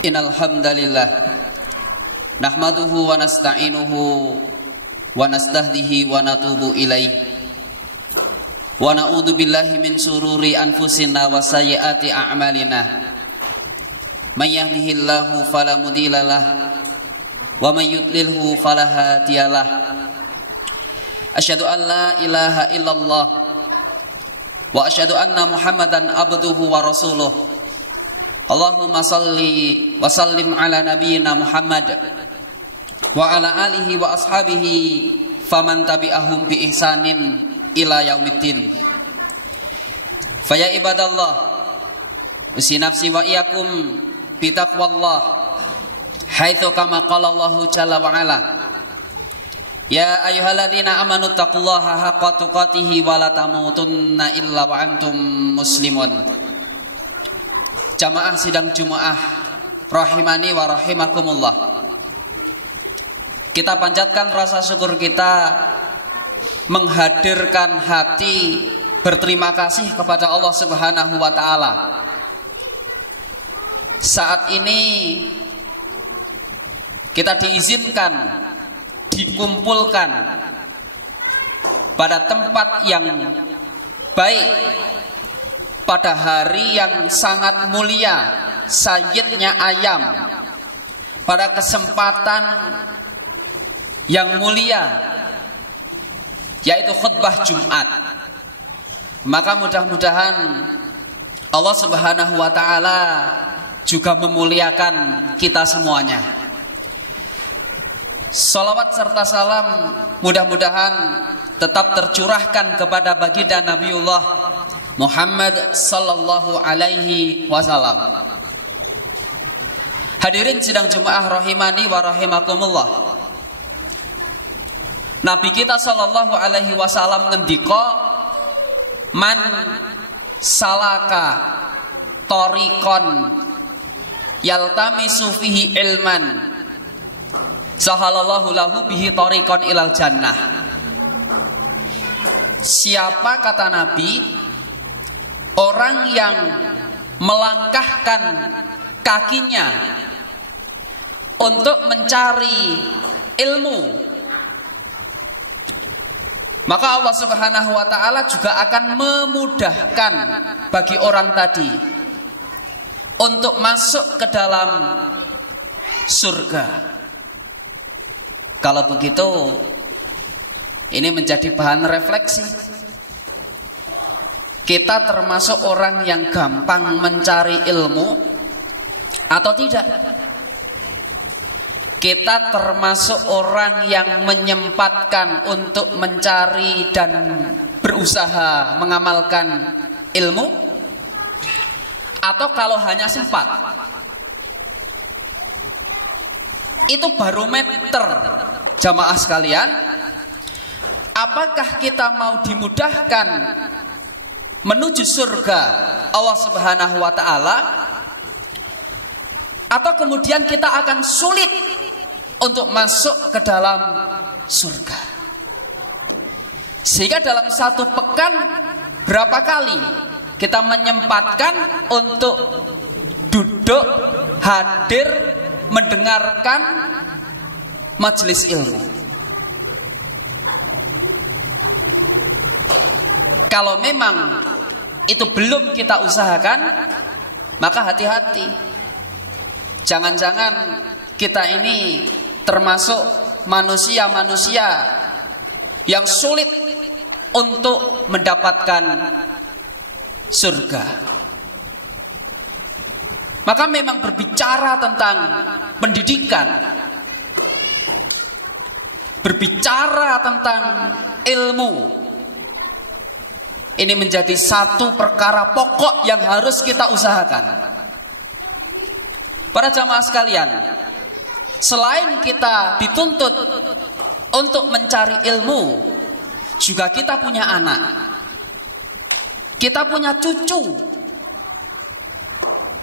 Innal hamdalillah nahmaduhu wa nasta'inuhu wa nastahdihi wa natubu ilaih wa na'udzu billahi min sururi anfusina wa sayyiati a'malina may yahdihillahu fala mudhillalah wa may yudlilhu fala hadiyalah asyhadu an la ilaha illallah wa asyhadu anna muhammadan abduhu wa rasuluh. Allahumma salli wa sallim ala nabiyyina Muhammad wa ala alihi wa ashabihi faman tabi'ahum bi ihsanin ila yaumiddin. Faya ibadallah, usi nafsi wa iyakum bi taqwallah haitsu kama qala Allahu jalla wa ala. Ya ayyuhalladzina amanu taqullaha haqqa tuqatih wa la tamutunna illa wa antum muslimun. Jamaah sidang Jumaah rahimani wa rahimakumullah. Kita panjatkan rasa syukur kita, menghadirkan hati berterima kasih kepada Allah Subhanahu wa taala. Saat ini kita diizinkan dikumpulkan pada tempat yang baik, pada hari yang sangat mulia, Sayyidnya Ayam, pada kesempatan yang mulia, yaitu khutbah Jumat. Maka mudah-mudahan Allah Subhanahu wa taala juga memuliakan kita semuanya. Salawat serta salam mudah-mudahan tetap tercurahkan kepada baginda Nabiullah Muhammad sallallahu alaihi wasallam. Hadirin sidang Jumaah rahimani wa rahimakumullah. Nabi kita sallallahu alaihi wasallam ngendika, man salaka tariqan yaltamisu fihi ilman sahalallahu lahu bihi tariqan ilal jannah. Siapa, kata Nabi, orang yang melangkahkan kakinya untuk mencari ilmu, maka Allah Subhanahu wa taala juga akan memudahkan bagi orang tadi untuk masuk ke dalam surga. Kalau begitu, ini menjadi bahan refleksi. Kita termasuk orang yang gampang mencari ilmu atau tidak? Kita termasuk orang yang menyempatkan untuk mencari dan berusaha mengamalkan ilmu? Atau kalau hanya sempat? Itu barometer jamaah sekalian. Apakah kita mau dimudahkan menuju surga Allah Subhanahu wa taala, atau kemudian kita akan sulit untuk masuk ke dalam surga? Sehingga dalam satu pekan berapa kali kita menyempatkan untuk duduk hadir mendengarkan majelis ilmu? Kalau memang itu belum kita usahakan, maka hati-hati. Jangan-jangan kita ini termasuk manusia-manusia yang sulit untuk mendapatkan surga. Maka memang berbicara tentang pendidikan, berbicara tentang ilmu, ini menjadi satu perkara pokok yang harus kita usahakan. Para jamaah sekalian, selain kita dituntut untuk mencari ilmu, juga kita punya anak, kita punya cucu,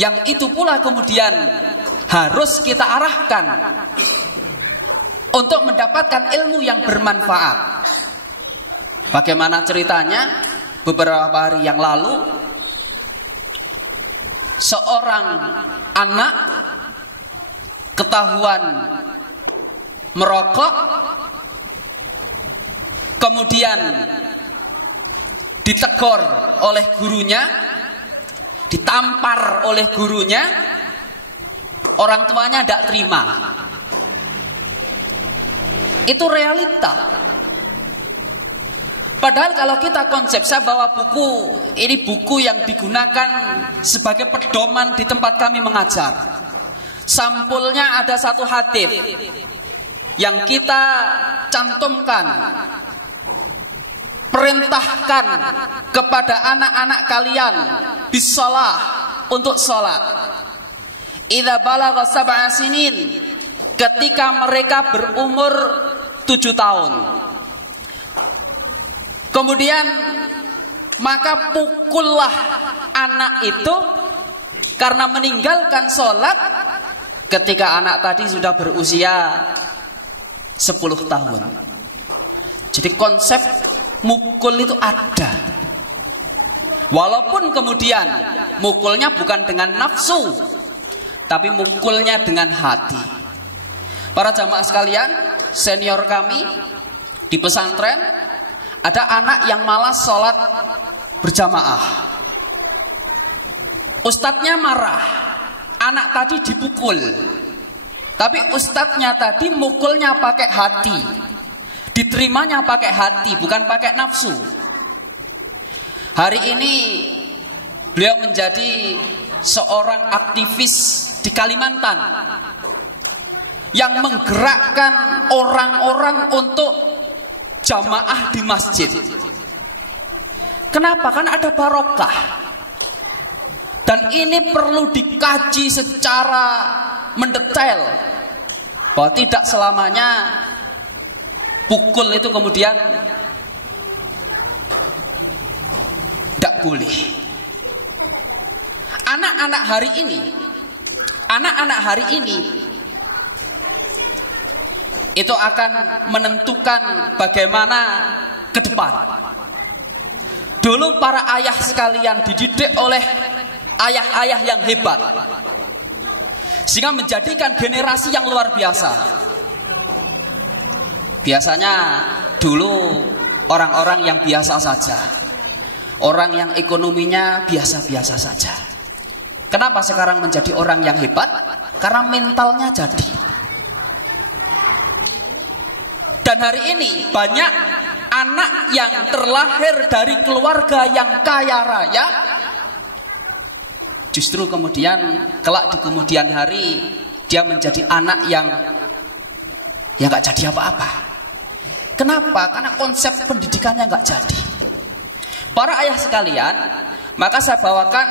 yang itu pula kemudian harus kita arahkan untuk mendapatkan ilmu yang bermanfaat. Bagaimana ceritanya? Beberapa hari yang lalu, seorang anak ketahuan merokok, kemudian ditegur oleh gurunya, ditampar oleh gurunya, orang tuanya tidak terima. Itu realita. Padahal kalau kita konsep, saya bawa buku, ini buku yang digunakan sebagai pedoman di tempat kami mengajar. Sampulnya ada satu hadis yang kita cantumkan, perintahkan kepada anak-anak kalian bisalah, untuk sholat. Idza balagha sab'a sinin, ketika mereka berumur 7 tahun. Kemudian maka pukullah anak itu karena meninggalkan sholat ketika anak tadi sudah berusia 10 tahun. Jadi konsep mukul itu ada. Walaupun kemudian mukulnya bukan dengan nafsu, tapi mukulnya dengan hati. Para jamaah sekalian, senior kami di pesantren, ada anak yang malas sholat berjamaah. Ustadznya marah, anak tadi dipukul, tapi ustadznya tadi mukulnya pakai hati, diterimanya pakai hati, bukan pakai nafsu. Hari ini beliau menjadi seorang aktivis di Kalimantan yang menggerakkan orang-orang untuk jamaah di masjid. Kenapa? Kan ada barokah. Dan ini perlu dikaji secara mendetail, bahwa tidak selamanya pukul itu kemudian tidak boleh. Anak-anak hari ini itu akan menentukan bagaimana ke depan. Dulu para ayah sekalian dididik oleh ayah-ayah yang hebat, sehingga menjadikan generasi yang luar biasa. Biasanya dulu orang-orang yang biasa saja, orang yang ekonominya biasa-biasa saja. Kenapa sekarang menjadi orang yang hebat? Karena mentalnya jadi. Dan hari ini banyak anak yang terlahir dari keluarga yang kaya raya, justru kemudian kelak di kemudian hari dia menjadi anak yang gak jadi apa-apa. Kenapa? Karena konsep pendidikannya gak jadi. Para ayah sekalian, maka saya bawakan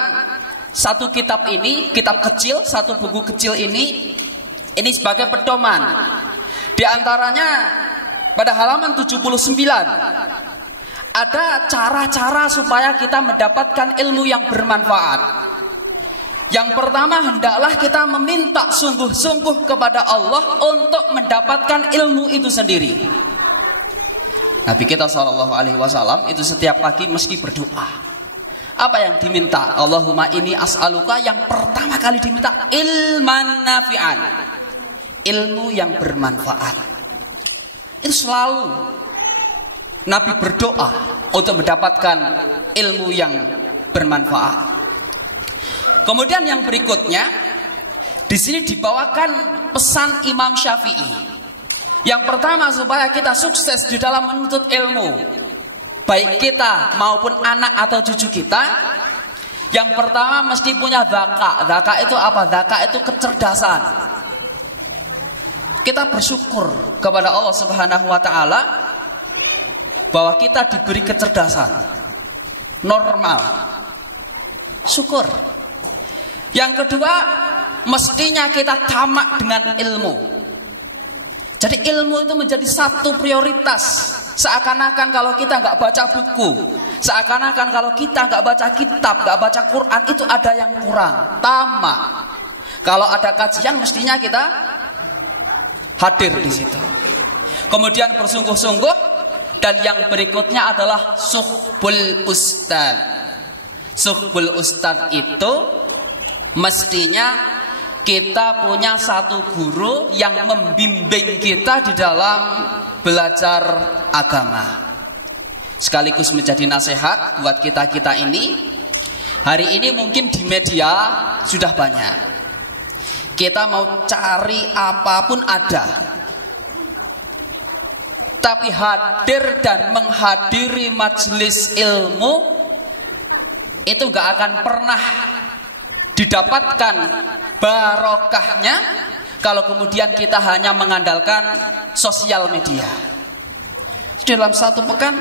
satu kitab ini, kitab kecil, satu buku kecil ini sebagai pedoman. Di antaranya pada halaman 79 ada cara-cara supaya kita mendapatkan ilmu yang bermanfaat. Yang pertama, hendaklah kita meminta sungguh-sungguh kepada Allah untuk mendapatkan ilmu itu sendiri. Nabi kita SAW itu setiap pagi mesti berdoa. Apa yang diminta? Allahumma inni as'aluka, yang pertama kali diminta ilman nafi'an, ilmu yang bermanfaat. Itu selalu Nabi berdoa untuk mendapatkan ilmu yang bermanfaat. Kemudian yang berikutnya, di sini dibawakan pesan Imam Syafi'i. Yang pertama, supaya kita sukses di dalam menuntut ilmu, baik kita maupun anak atau cucu kita, yang pertama mesti punya zakat. Zakat itu apa? Zakat itu kecerdasan. Kita bersyukur kepada Allah Subhanahu wa Ta'ala bahwa kita diberi kecerdasan normal. Syukur. Yang kedua, mestinya kita tamak dengan ilmu. Jadi ilmu itu menjadi satu prioritas. Seakan-akan kalau kita nggak baca buku, seakan-akan kalau kita nggak baca kitab, nggak baca Quran, itu ada yang kurang. Tamak. Kalau ada kajian mestinya kita hadir di situ. Kemudian bersungguh-sungguh, dan yang berikutnya adalah suhbul ustad. Suhbul ustad itu mestinya kita punya satu guru yang membimbing kita di dalam belajar agama. Sekaligus menjadi nasihat buat kita-kita ini. Hari ini mungkin di media sudah banyak. Kita mau cari apapun ada. Tapi hadir dan menghadiri majelis ilmu itu gak akan pernah didapatkan barokahnya kalau kemudian kita hanya mengandalkan sosial media. Dalam satu pekan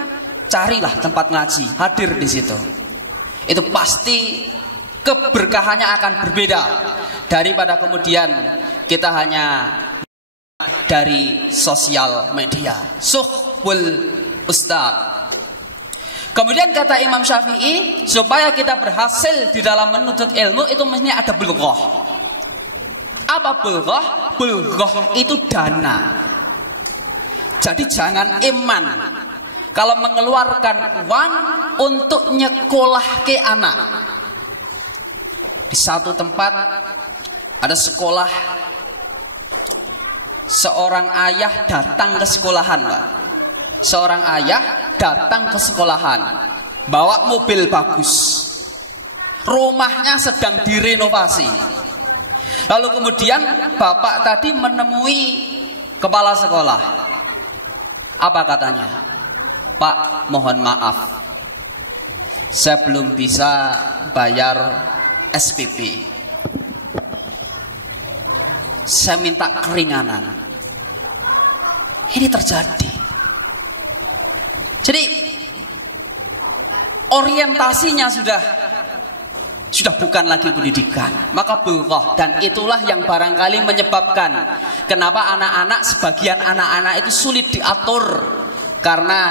carilah tempat ngaji, hadir di situ. Itu pasti keberkahannya akan berbeda daripada kemudian kita hanya dari sosial media. Suhbul ustad. Kemudian kata Imam Syafi'i, supaya kita berhasil di dalam menuntut ilmu itu mestinya ada bulghah. Apa bulghah? Bulghah itu dana. Jadi jangan iman kalau mengeluarkan uang untuk nyekolah ke anak. Di satu tempat ada sekolah, seorang ayah datang ke sekolahan, Pak. Seorang ayah datang ke sekolahan, bawa mobil bagus, rumahnya sedang direnovasi. Lalu kemudian bapak tadi menemui kepala sekolah. Apa katanya? Pak, mohon maaf, saya belum bisa bayar SPP. Saya minta keringanan. Ini terjadi. Jadi orientasinya sudah bukan lagi pendidikan, maka bulghah. Dan itulah yang barangkali menyebabkan kenapa anak-anak, sebagian anak-anak itu sulit diatur karena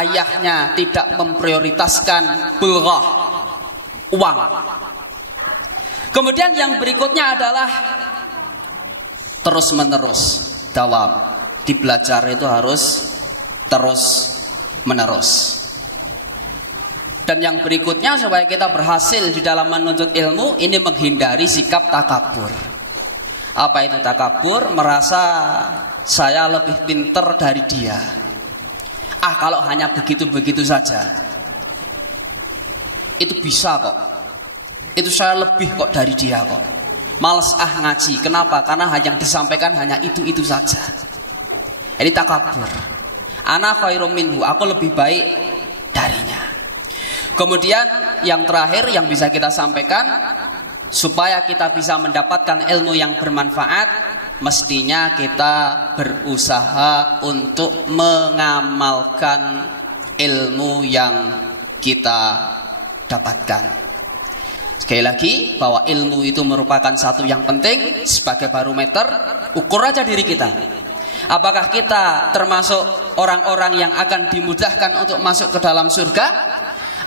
ayahnya tidak memprioritaskan bulghah, uang. Kemudian yang berikutnya adalah terus menerus dalam di belajar itu harus terus menerus. Dan yang berikutnya supaya kita berhasil di dalam menuntut ilmu ini menghindari sikap takabur. Apa itu takabur? Merasa saya lebih pinter dari dia. Kalau hanya begitu-begitu saja itu bisa kok. Itu saya lebih kok dari dia kok. Males ngaji. Kenapa? Karena yang disampaikan hanya itu-itu saja. Ini takabur. Ana khairum minhu, aku lebih baik darinya. Kemudian yang terakhir yang bisa kita sampaikan, supaya kita bisa mendapatkan ilmu yang bermanfaat, mestinya kita berusaha untuk mengamalkan ilmu yang kita dapatkan. Sekali lagi, bahwa ilmu itu merupakan satu yang penting sebagai barometer. Ukur aja diri kita. Apakah kita termasuk orang-orang yang akan dimudahkan untuk masuk ke dalam surga?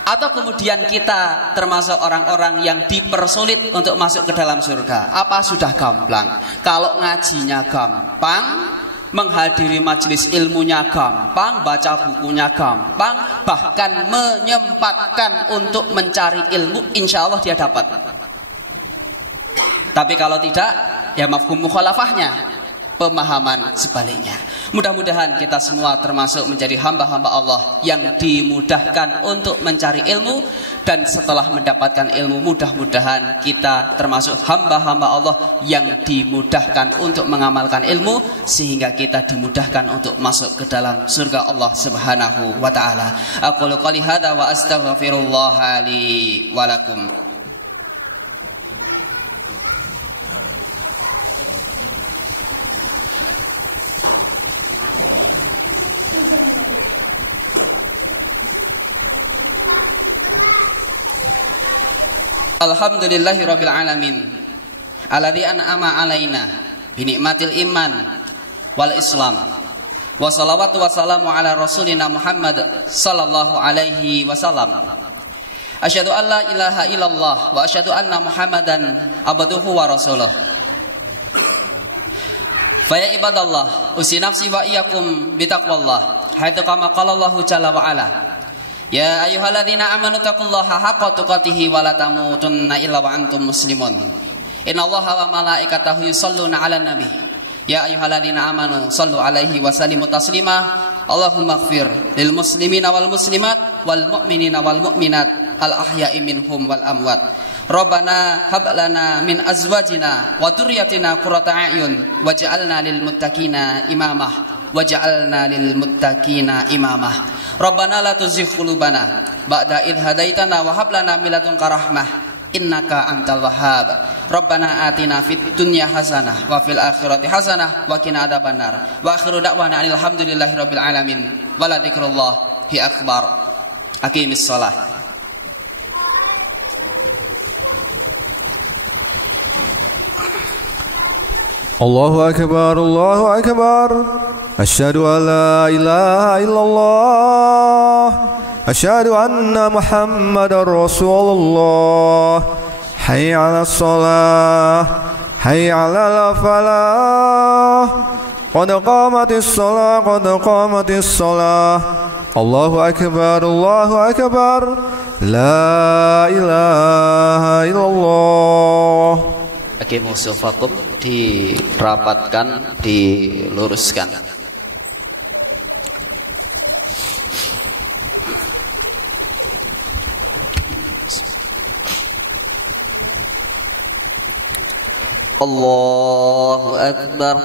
Atau kemudian kita termasuk orang-orang yang dipersulit untuk masuk ke dalam surga? Apa sudah gampang? Kalau ngajinya gampang, menghadiri majelis ilmunya gampang, baca bukunya gampang, bahkan menyempatkan untuk mencari ilmu, insya Allah dia dapat. Tapi kalau tidak, ya mafhum mukhalafahnya, pemahaman sebaliknya. Mudah-mudahan kita semua termasuk menjadi hamba-hamba Allah yang dimudahkan untuk mencari ilmu, dan setelah mendapatkan ilmu mudah-mudahan kita termasuk hamba-hamba Allah yang dimudahkan untuk mengamalkan ilmu, sehingga kita dimudahkan untuk masuk ke dalam surga Allah Subhanahu wa taala. Aqulu qouli hadza wa astaghfirullah li wa lakum. Alhamdulillahirabbil alamin alladzi an'ama alaina bi nikmatil iman wal Islam. Wa salawatu wassalamu ala rasulina Muhammad sallallahu alaihi wasallam. Asyhadu an la ilaha illallah wa asyhadu anna Muhammadan abduhu wa rasuluh. Fa ya ibadallah, usi nafsi wa iyyakum bitaqwallah. Haitsu kama qala Allah jalla wa ala. Ya ayyuhalladzina amanu taqullaha haqqa tuqatih wa la tamutunna illa wa antum muslimun. Innallaha wa malaikatahu yusholluna 'alan nabi. Ya ayyuhalladzina amanu shallu 'alaihi wa sallimu taslima. Allahumma ighfir lil muslimina wal muslimat wal mu'minina wal mu'minat al ahya'i minhum wal amwat. Rabbana hab lana min azwajina wa dzurriyyatina qurrata a'yun waj'alna lil muttaqina imamah. Rabbana la tuzigh qulubana ba'da idh hadaitana wa hab lana min ladunka rahmah innaka antal wahhab. Rabbana atina fid dunya hasanah wa fil akhirati hasanah wa qina adzabannar. Wa akhiru da'wana alhamdulillahi rabbil alamin. Wa la dzikrullahi akbar. Aqimis shalah. Allahu akbar, Allahu akbar. Asyhadu an la ilaha illallah. Asyhadu anna Muhammadar Rasulullah. Hayya 'alas shalah, hayya 'alal falah. Qad qamatis shalah, qad qamatis shalah. Allahu akbar, Allahu akbar. La ilaha illallah. Aqimu sufakum, dirapatkan, diluruskan. Allahu akbar.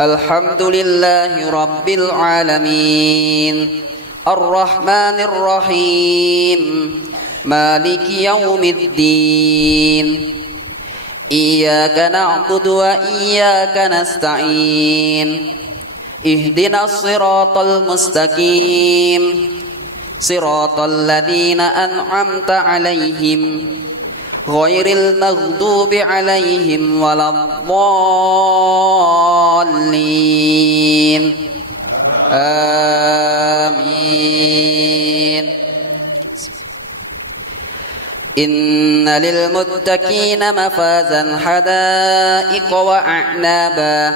Alhamdulillahi rabbil alamin. Ar-Rahmanir Rahim. Maliki yaumiddin. Iyyaka na'budu wa iyyaka nasta'in. Ihdinas siratal mustaqim. Siratal ladzina an'amta 'alaihim ghairil maghdubi 'alaihim waladdallin. Amin. Inna lil muttaqina mafazan hadaiqa wa a'naba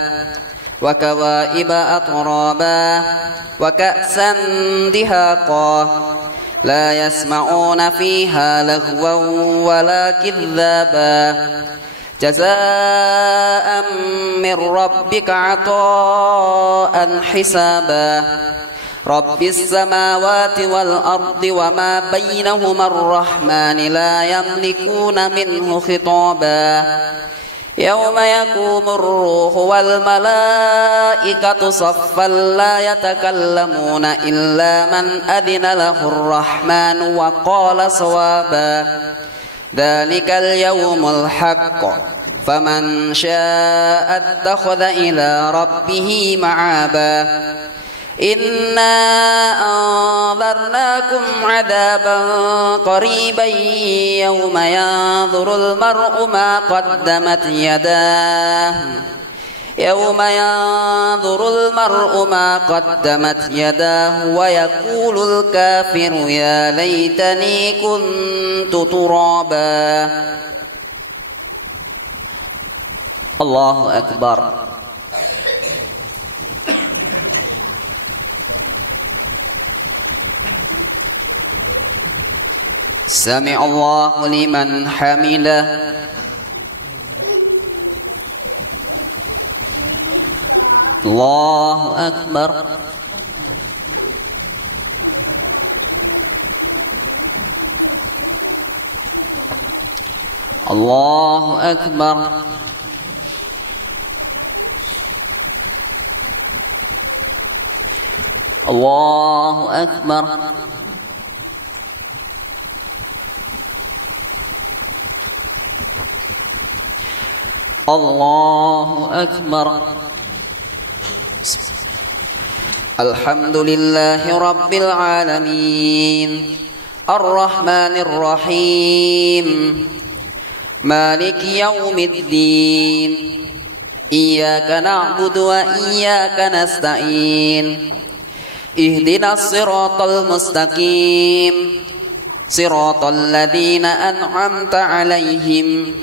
wa kawaiba atraba wa ka'san dihaqa la yasma'una fiha laghwan wa la kidhaba jazaa'an min rabbika 'ata'an hisaba. Rabbis samawati wal ardi wa ma bainahuma ar-rahmani la yamlikuna minhu khitaba. Yawma yaqumu ar-ruhu wal malaikatu saffan la yatakallamuna illa man adina lahu ar-rahmanu wa qala sawaba. Dhalikal yawmul haqq faman syaa'a ittakhadha ila rabbih ma'aba. Inna anzarnakum 'adaban qariban yawma yanzurul mar'u ma qaddamat yadahu yawma yanzurul mar'u ma qaddamat yadahu wa yaqulul kafiru ya laitani kuntu turaba. Allahu akbar. Sami Allahu liman hamidah. Allahu akbar. Allahu akbar. Allahu akbar. Allahu akbar. الحمد لله رب العالمين الرحمن الرحيم مالك يوم الدين إياك نعبد وإياك نستعين اهدنا الصراط المستقيم صراط الذين أنعمت عليهم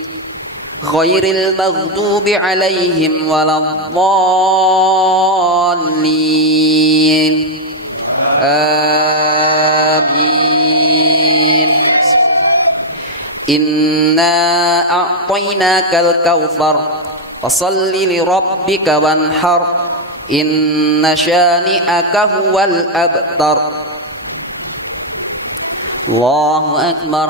غير المغضوب عليهم ولا الضالين آمين إنا أعطيناك الكوثر فصل لربك وانحر إن شانئك هو الأبتر الله أكبر